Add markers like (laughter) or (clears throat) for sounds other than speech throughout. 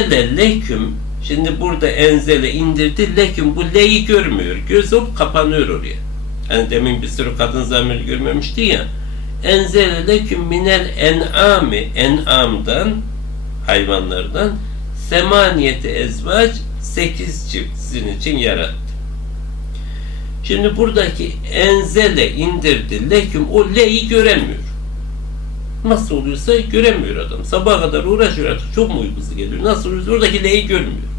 enzele leküm şimdi burada enzele indirdi leküm bu leyi görmüyor. Göz hop kapanıyor oraya. Hani demin bir sürü kadın zamiri görmemişti ya. Enzele leküm minel en'ami en'amdan hayvanlardan semaniyeti ezvac sekiz çift sizin için yarattı. Şimdi buradaki enzele indirdi leküm o leyi göremiyor. Nasıl oluyorsa göremiyor adam. Sabaha kadar uğraşıyor artık. Çok mu uykusu geliyor? Nasıl oluyorsa oradaki leyi görmüyor.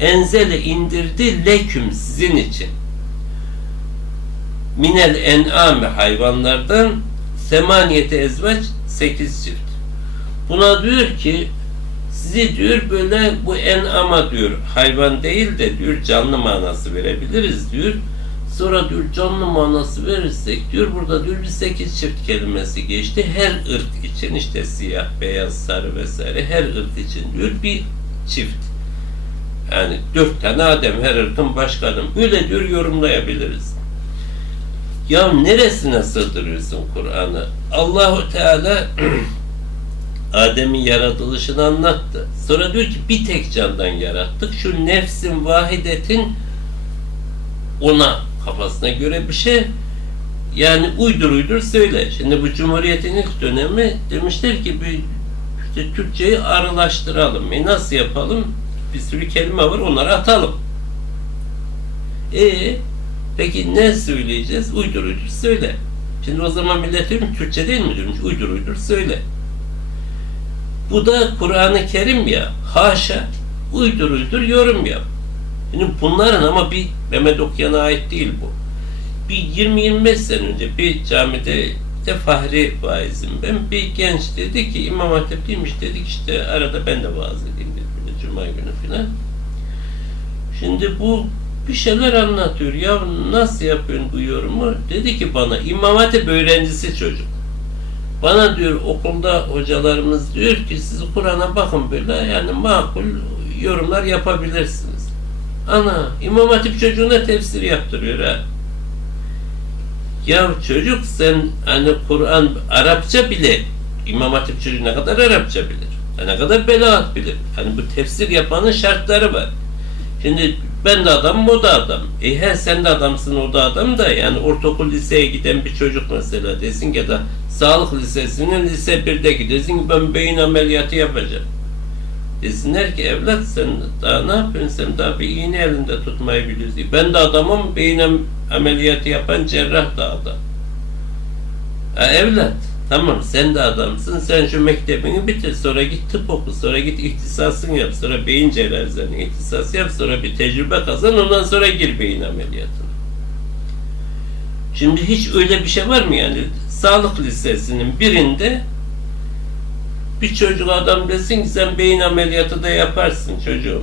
Enzele indirdi leküm sizin için. Minel en'ami hayvanlardan semaniyete ezvaç sekiz çift. Buna diyor ki sizi diyor böyle bu en'ama diyor hayvan değil de diyor canlı manası verebiliriz diyor. Sonra diyor canlı manası verirsek diyor burada bir sekiz çift kelimesi geçti. Her ırk için işte siyah, beyaz, sarı vesaire her ırk için diyor bir çift. Yani dört tane Adem her ırkın başkanı. Böyle diyor yorumlayabiliriz. Ya neresine sığdırıyorsun Kur'an'ı? Allahu Teala (clears throat) Adem'in yaratılışını anlattı. Sonra diyor ki bir tek candan yarattık. Şu nefsin vahidetin ona kafasına göre bir şey yani uydur uydur söyle. Şimdi bu Cumhuriyet'in ilk dönemi demişler ki bir işte Türkçeyi arılaştıralım. E nasıl yapalım? Bir sürü kelime var onları atalım. E peki ne söyleyeceğiz? Uydur uydur söyle. Şimdi o zaman millet diyor Türkçe değil mi diyormuş? Uydur uydur söyle. Bu da Kur'an-ı Kerim ya. Haşa. Uydur uydur yorum yap. Şimdi bunların ama bir Mehmet Okyan'a ait değil bu. Bir 20-25 sene önce bir camide de Fahri vaizim ben. Bir genç dedi ki İmam Hatip'liymiş dedik işte arada ben de vaaz edeyim dedi Cuma günü filan. Şimdi bu bir şeyler anlatıyor. Ya nasıl yapıyorsun bu yorumu? Dedi ki bana İmam Hatip öğrencisi çocuk. Bana diyor okulda hocalarımız diyor ki siz Kur'an'a bakın böyle yani makul yorumlar yapabilirsiniz. Ana İmam Hatip çocuğuna tefsir yaptırıyor ha. Ya çocuk sen hani Kur'an Arapça bile İmam Hatip çocuğu ne kadar Arapça bilir? Ne kadar belaat bilir? Hani bu tefsir yapanın şartları var. Şimdi ben de adamım o da adam. E he sen de adamsın o da adam da yani ortaokul liseye giden bir çocuk mesela desin ki da sağlık lisesinin lise 1'de gidesin ben beyin ameliyatı yapacağım. Desinler ki evlat sen daha ne yapıyorsun sen daha bir iğne elinde tutmayı biliyorsun. Ben de adamım beyin am- ameliyatı yapan cerrah da adam. Ha, evlat tamam sen de adamsın sen şu mektebini bitir sonra git tıp oku sonra git ihtisasını yap sonra beyin cerrahizanı ihtisası yap sonra bir tecrübe kazan ondan sonra gir beyin ameliyatına. Şimdi hiç öyle bir şey var mı yani sağlık lisesinin birinde bir çocuk adam desin ki sen beyin ameliyatı da yaparsın çocuğum.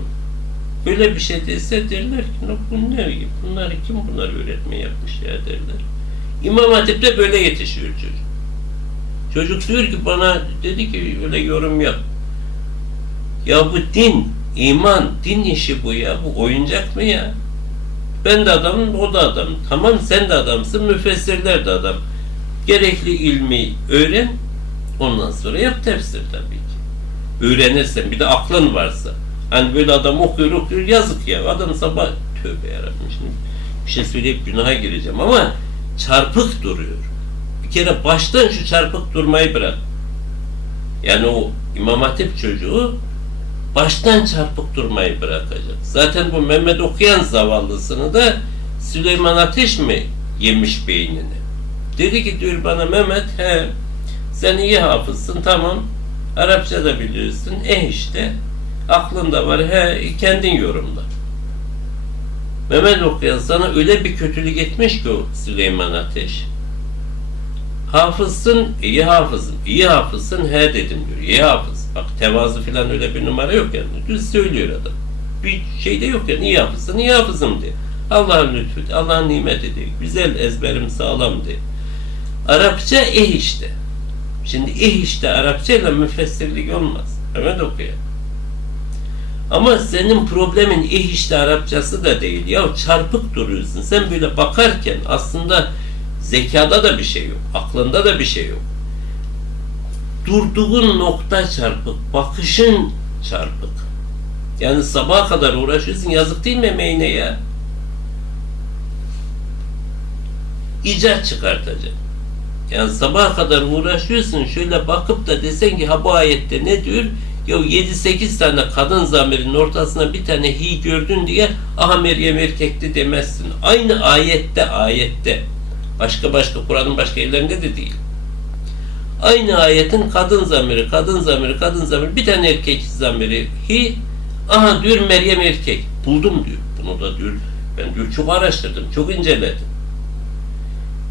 Böyle bir şey dese derler ki "Ne bunlar gibi bunları kim bunları öğretmen yapmış ya derler. İmam Hatip'te böyle yetişiyor çocuk. Çocuk diyor ki bana dedi ki öyle yorum yap. Ya bu din, iman, din işi bu ya. Bu oyuncak mı ya? Ben de adamım, o da adam. Tamam sen de adamsın, müfessirler de adam. Gerekli ilmi öğren, ondan sonra yap tefsir tabii ki. Öğrenirsen, bir de aklın varsa. Hani böyle adam okuyor okuyor yazık ya. Adam sabah tövbe yarabbim şimdi bir şey söyleyip günaha gireceğim ama çarpık duruyor. Bir kere baştan şu çarpık durmayı bırak. Yani o İmam Hatip çocuğu baştan çarpık durmayı bırakacak. Zaten bu Mehmet okuyan zavallısını da Süleyman Ateş mi yemiş beynini? Dedi ki diyor bana Mehmet he sen iyi hafızsın tamam Arapça da biliyorsun eh işte aklında var he kendin yorumla. Mehmet okuyan sana öyle bir kötülük etmiş ki o Süleyman Ateş. Hafızsın, iyi hafızım. İyi hafızsın, he dedim diyor. İyi hafız. Bak tevazu falan öyle bir numara yok yani. Düz söylüyor adam. Bir şey de yok yani. İyi hafızsın, iyi hafızım diye. Allah'ın lütfu, Allah'ın nimeti diye. Güzel ezberim sağlam diye. Arapça eh işte. Şimdi eh işte Arapça ile müfessirlik olmaz. Mehmet okuyor. Ama senin problemin eh işte Arapçası da değil. Ya çarpık duruyorsun. Sen böyle bakarken aslında zekada da bir şey yok. Aklında da bir şey yok. Durduğun nokta çarpık. Bakışın çarpık. Yani sabaha kadar uğraşıyorsun. Yazık değil mi emeğine ya? İcat çıkartacak. Yani sabaha kadar uğraşıyorsun. Şöyle bakıp da desen ki ha bu ayette ne diyor? Ya 7-8 tane kadın zamirinin ortasına bir tane hi gördün diye aha Meryem erkekti demezsin. Aynı ayette ayette. Başka başka Kur'an'ın başka yerlerinde de değil. Aynı ayetin kadın zamiri, kadın zamiri, kadın zamiri, bir tane erkek zamiri hi aha diyor Meryem erkek. Buldum diyor. Bunu da diyor ben diyor çok araştırdım, çok inceledim.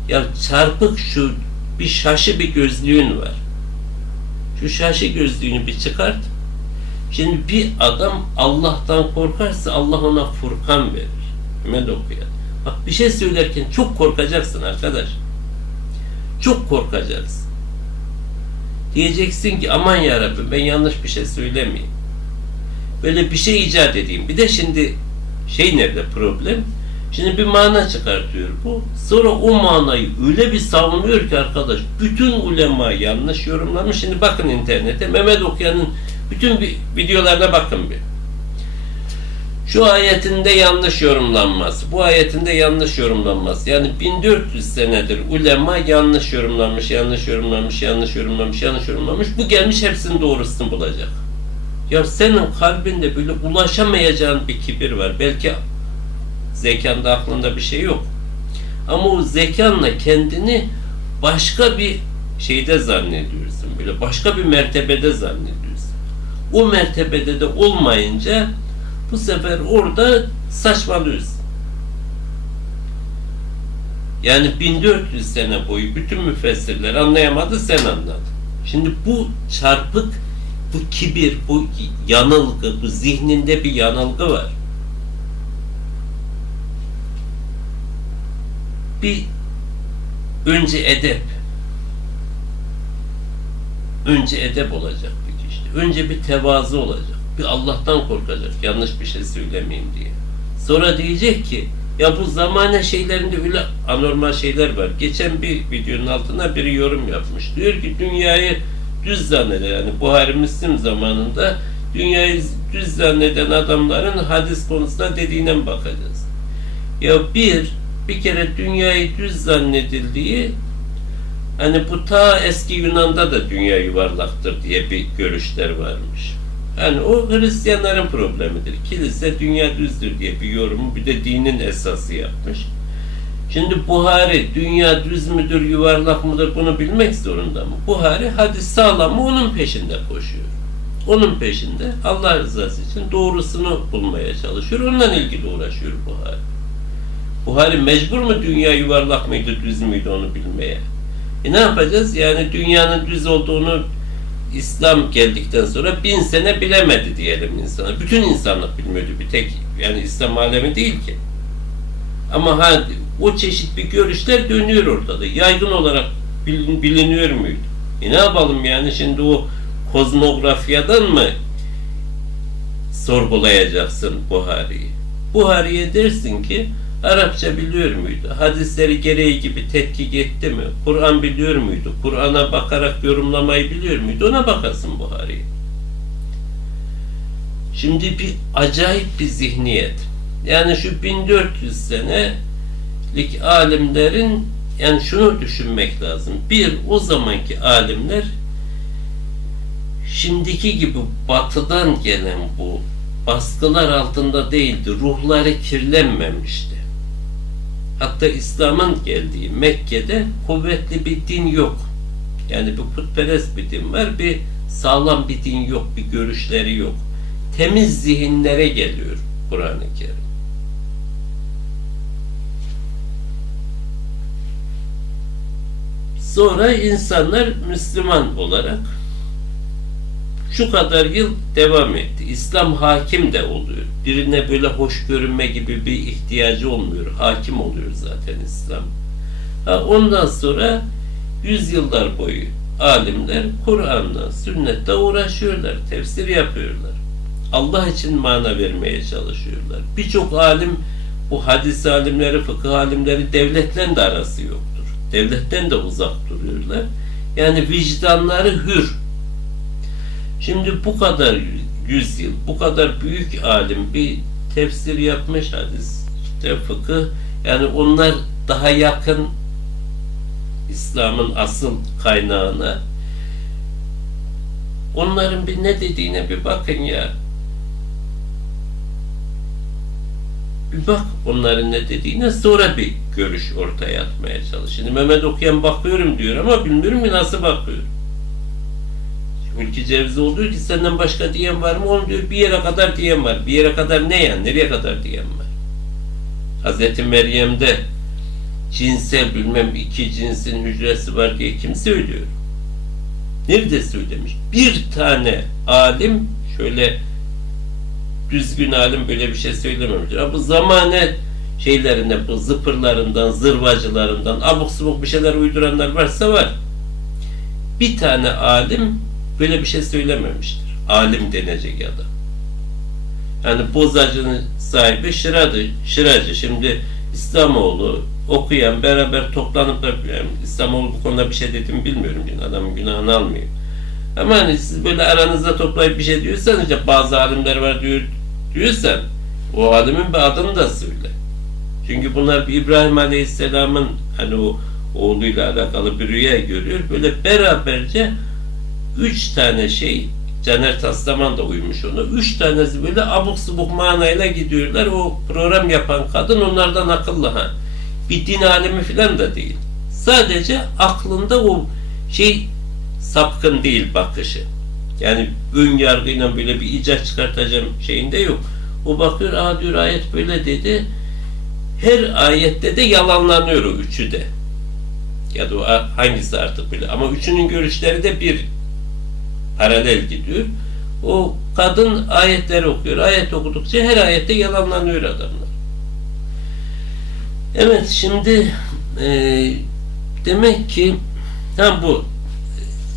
Ya çarpık şu bir şaşı bir gözlüğün var. Şu şaşı gözlüğünü bir çıkart. Şimdi bir adam Allah'tan korkarsa Allah ona Furkan verir. Mehmet okuyan. Bak bir şey söylerken çok korkacaksın arkadaş. Çok korkacaksın. Diyeceksin ki aman ya Rabbi ben yanlış bir şey söylemeyeyim. Böyle bir şey icat edeyim. Bir de şimdi şey nerede problem? Şimdi bir mana çıkartıyor bu. Sonra o manayı öyle bir savunuyor ki arkadaş bütün ulema yanlış yorumlamış. Şimdi bakın internete Mehmet Okuyan'ın bütün videolarına bakın bir. Şu ayetinde yanlış yorumlanması, bu ayetinde yanlış yorumlanması. Yani 1400 senedir ulema yanlış yorumlanmış, yanlış yorumlanmış, yanlış yorumlanmış, yanlış yorumlanmış. Bu gelmiş hepsinin doğrusunu bulacak. Ya senin kalbinde böyle ulaşamayacağın bir kibir var. Belki zekanda aklında bir şey yok. Ama o zekanla kendini başka bir şeyde zannediyorsun. Böyle başka bir mertebede zannediyorsun. O mertebede de olmayınca bu sefer orada saçmalıyorsun. Yani 1400 sene boyu bütün müfessirler anlayamadı sen anladın. Şimdi bu çarpık, bu kibir, bu yanılgı, bu zihninde bir yanılgı var. Bir önce edep önce edep olacak bir kişi. Önce bir tevazu olacak. Bir Allah'tan korkacak. Yanlış bir şey söylemeyeyim diye. Sonra diyecek ki ya bu zamane şeylerinde öyle anormal şeyler var. Geçen bir videonun altına biri yorum yapmış. Diyor ki dünyayı düz zanneder. Yani Buhari Müslim zamanında dünyayı düz zanneden adamların hadis konusunda dediğine bakacağız. Ya bir bir kere dünyayı düz zannedildiği hani bu ta eski Yunan'da da dünya yuvarlaktır diye bir görüşler varmış. Yani o Hristiyanların problemidir. Kilise dünya düzdür diye bir yorumu bir de dinin esası yapmış. Şimdi Buhari dünya düz müdür, yuvarlak mıdır bunu bilmek zorunda mı? Buhari hadis sağlam mı onun peşinde koşuyor. Onun peşinde Allah rızası için doğrusunu bulmaya çalışıyor. Ondan ilgili uğraşıyor Buhari. Buhari mecbur mu dünya yuvarlak mıydı, düz müydü onu bilmeye? E ne yapacağız? Yani dünyanın düz olduğunu İslam geldikten sonra bin sene bilemedi diyelim insana. Bütün insanlık bilmiyordu bir tek. Yani İslam alemi değil ki. Ama ha, o çeşit bir görüşler dönüyor ortada. Yaygın olarak bilin, biliniyor muydu? E ne yapalım yani şimdi o kozmografyadan mı sorgulayacaksın Buhari'yi? Buhari'ye dersin ki Arapça biliyor muydu? Hadisleri gereği gibi tetkik etti mi? Kur'an biliyor muydu? Kur'an'a bakarak yorumlamayı biliyor muydu? Ona bakasın Buhari'ye. Şimdi bir acayip bir zihniyet. Yani şu 1400 senelik alimlerin yani şunu düşünmek lazım. Bir, o zamanki alimler şimdiki gibi batıdan gelen bu baskılar altında değildi. Ruhları kirlenmemişti. Hatta İslam'ın geldiği Mekke'de kuvvetli bir din yok. Yani bir putperest bir din var, bir sağlam bir din yok, bir görüşleri yok. Temiz zihinlere geliyor Kur'an-ı Kerim. Sonra insanlar Müslüman olarak şu kadar yıl devam etti. İslam hakim de oluyor. Birine böyle hoş görünme gibi bir ihtiyacı olmuyor. Hakim oluyor zaten İslam. Ha, ondan sonra yüzyıllar boyu alimler Kur'an'la, sünnetle uğraşıyorlar. Tefsir yapıyorlar. Allah için mana vermeye çalışıyorlar. Birçok alim bu hadis alimleri, fıkıh alimleri devletle de arası yoktur. Devletten de uzak duruyorlar. Yani vicdanları hür. Şimdi bu kadar yüzyıl bu kadar büyük alim bir tefsir yapmış hadis işte fıkıh yani onlar daha yakın İslam'ın asıl kaynağına onların bir ne dediğine bir bakın ya bir bak onların ne dediğine sonra bir görüş ortaya atmaya çalış. Şimdi Mehmet Okuyan bakıyorum diyor ama bilmiyorum ki nasıl bakıyor. Hulki Cevzi diyor ki senden başka diyen var mı? Onu diyor bir yere kadar diyen var. Bir yere kadar ne yani? Nereye kadar diyen var? Hazreti Meryem'de cinsel bilmem iki cinsin hücresi var diye kim söylüyor? Nerede söylemiş? Bir tane alim şöyle düzgün alim böyle bir şey söylememiştir. Ama bu zamane şeylerinde, bu zıpırlarından, zırvacılarından, abuk subuk bir şeyler uyduranlar varsa var. Bir tane alim böyle bir şey söylememiştir. Alim denecek adam. Yani bozacının sahibi Şıracı. Şıracı. Şimdi İslamoğlu okuyan beraber toplanıp da yani İslamoğlu bu konuda bir şey dedim bilmiyorum. Yani adamın günahını almayayım. Ama hani siz böyle aranızda toplayıp bir şey diyorsanız işte bazı alimler var diyor, diyorsan o alimin bir adını da söyle. Çünkü bunlar bir İbrahim Aleyhisselam'ın hani o oğluyla alakalı bir rüya görüyor. Böyle beraberce üç tane şey Caner Taslaman da uymuş onu. Üç tanesi böyle abuk subuk manayla gidiyorlar. O program yapan kadın onlardan akıllı ha. Bir din alemi falan da değil. Sadece aklında o şey sapkın değil bakışı. Yani ön yargıyla böyle bir icat çıkartacağım şeyinde yok. O bakıyor, aa diyor ayet böyle dedi. Her ayette de yalanlanıyor o üçü de. Ya da o hangisi artık böyle. Ama üçünün görüşleri de bir paralel gidiyor. O kadın ayetleri okuyor. Ayet okudukça her ayette yalanlanıyor adamlar. Evet şimdi e, demek ki tam bu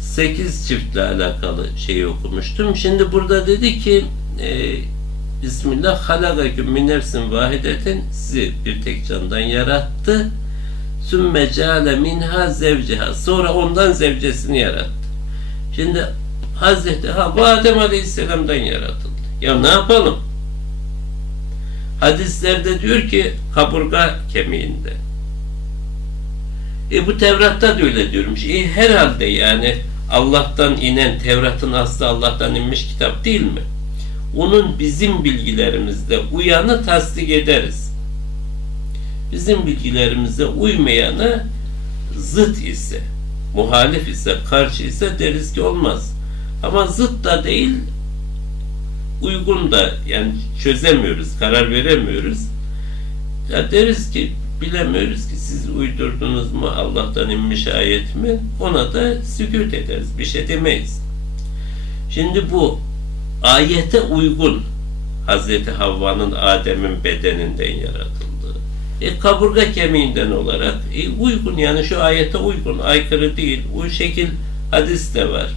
8 çiftle alakalı şeyi okumuştum. Şimdi burada dedi ki e, Bismillah halagaküm min vahidetin sizi bir tek candan yarattı. Sümme ceale minha zevciha. Sonra ondan zevcesini yarattı. Şimdi Hazreti Havva Adem Aleyhisselam'dan yaratıldı. Ya ne yapalım? Hadislerde diyor ki kaburga kemiğinde. E bu Tevrat'ta da öyle diyormuş. E herhalde yani Allah'tan inen Tevrat'ın aslı Allah'tan inmiş kitap değil mi? Onun bizim bilgilerimizde uyanı tasdik ederiz. Bizim bilgilerimize uymayanı zıt ise, muhalif ise, karşı ise deriz ki olmaz. Ama zıt da değil, uygun da yani çözemiyoruz, karar veremiyoruz. Ya deriz ki bilemiyoruz ki siz uydurdunuz mu Allah'tan inmiş ayet mi? Ona da sükut ederiz. Bir şey demeyiz. Şimdi bu ayete uygun Hazreti Havva'nın Adem'in bedeninden yaratıldığı. E, kaburga kemiğinden olarak e, uygun yani şu ayete uygun, aykırı değil. Bu şekil hadis de var.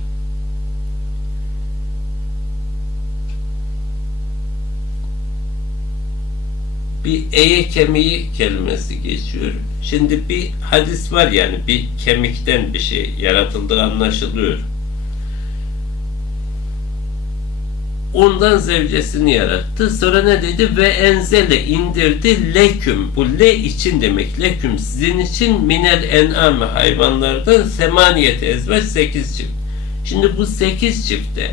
Bir eye kemiği kelimesi geçiyor. Şimdi bir hadis var yani bir kemikten bir şey yaratıldığı anlaşılıyor. Ondan zevcesini yarattı. Sonra ne dedi? Ve enzele indirdi leküm. Bu le için demek. Leküm sizin için minel en'am hayvanlardan semaniyete ezber sekiz çift. Şimdi bu sekiz çifte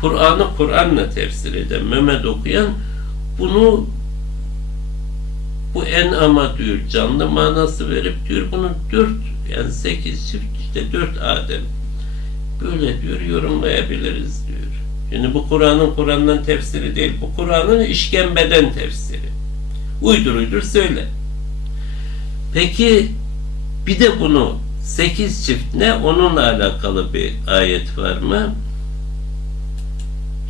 Kur'an'ı Kur'an'la tefsir eden Mehmet okuyan bunu bu en ama diyor canlı manası verip diyor bunu dört yani sekiz çift işte dört Adem böyle diyor yorumlayabiliriz diyor. Şimdi bu Kur'an'ın Kur'an'dan tefsiri değil. Bu Kur'an'ın işkembeden tefsiri. Uydur uydur söyle. Peki bir de bunu sekiz çift ne? Onunla alakalı bir ayet var mı?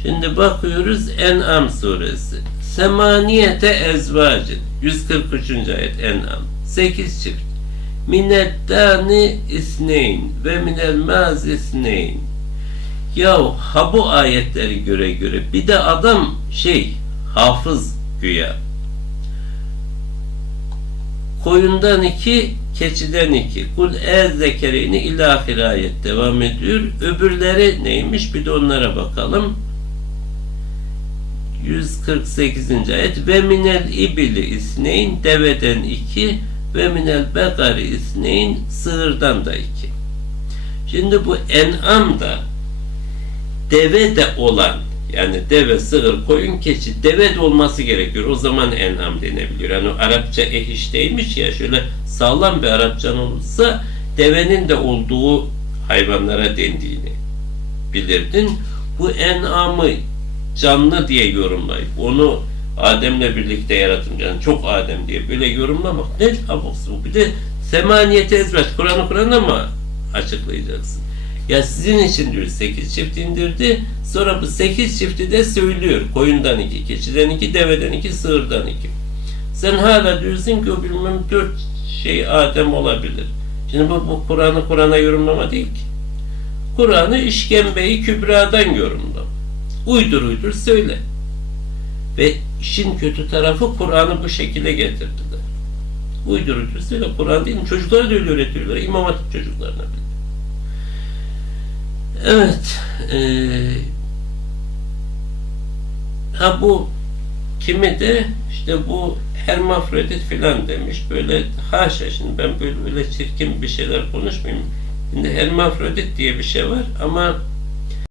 Şimdi bakıyoruz En'am suresi. Semaniyete ezvacın. 143. ayet En'am. 8 çift. Mineddani isneyn ve minel maz isneyn. Ya ha bu ayetleri göre göre bir de adam şey hafız güya. Koyundan iki, keçiden iki. Kul e zekerini ilahir ayet devam ediyor. Öbürleri neymiş bir de onlara bakalım. 148. ayet ve minel ibili isneyn deveden iki ve minel begari isneyn sığırdan da iki. Şimdi bu en'am da deve de olan yani deve, sığır, koyun, keçi deve de olması gerekiyor. O zaman en'am denebiliyor. Yani Arapça ehişteymiş ya şöyle sağlam bir Arapçan olursa devenin de olduğu hayvanlara dendiğini bilirdin. Bu en'amı canlı diye yorumlayıp onu Adem'le birlikte yaratım yani çok Adem diye böyle yorumlamak ne abuk subuk. bir de semaniyete ezber Kur'an'ı Kur'an'a mı açıklayacaksın? Ya sizin için diyor 8 çift indirdi. Sonra bu 8 çifti de söylüyor. Koyundan iki, keçiden iki, deveden iki, sığırdan iki. Sen hala diyorsun ki o bilmem dört şey Adem olabilir. Şimdi bu, bu Kur'an'ı Kur'an'a yorumlama değil ki. Kur'an'ı işkembeyi kübradan yorumla. Uydur uydur söyle. Ve işin kötü tarafı Kur'an'ı bu şekilde getirdiler. Uydur uydur söyle. Kur'an değil mi? Çocuklara da öyle öğretiyorlar. İmam Hatip çocuklarına bile. Evet. eee ha bu kimi de işte bu hermafrodit filan demiş. Böyle haşa şimdi ben böyle, böyle çirkin bir şeyler konuşmayayım. Şimdi hermafrodit diye bir şey var ama